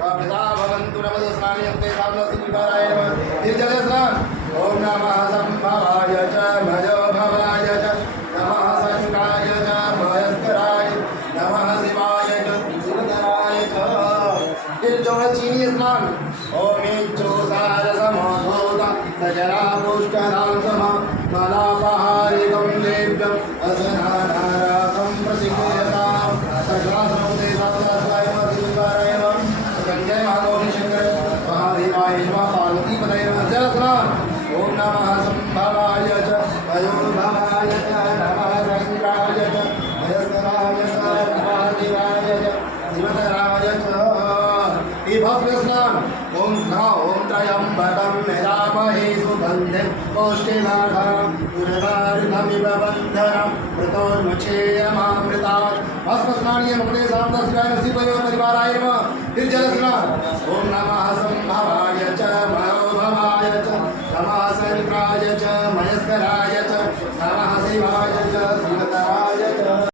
पिता भवन्तु नमः स्नानि अन्ते साम्नसिंहाराय नमः निर्जल स्नान ओम नमः संभवाय च भजो भवाय च नमः शंकाय च भयस्कराय नमः शिवाय च शिवधराय च निर्जल चीनी स्नान ओम इच्छोसार समोधोता तजरा पुष्टराम सम मलापहारिकं देव्यम् असनानारासं प्रतिक्रियताम् सकासमुदे सामनाय मधुकाराय संजय माधव शंकर महादेवाय नमः पार्वती पतये नमः जल स्नान ओम नमः संभवाय च अयोभवाय च नमः शंकराय च भयस्कराय च नमः देवाय च शिवधराय च भव्य स्नान ओम त्र्यंबकं यजामहे सुगन्धिं पुष्टिवर्धनं उर्वारुकमिव बन्धनं मृतोन्मुक्षेयमामृतात् भस्म स्नानीय मुक्ते सामदस्याय शिवयो परिवाराय नमः निर्जल स्नान ओम नमः संभवाय च भवभवाय च नमः शंकराय च महेश्वराय च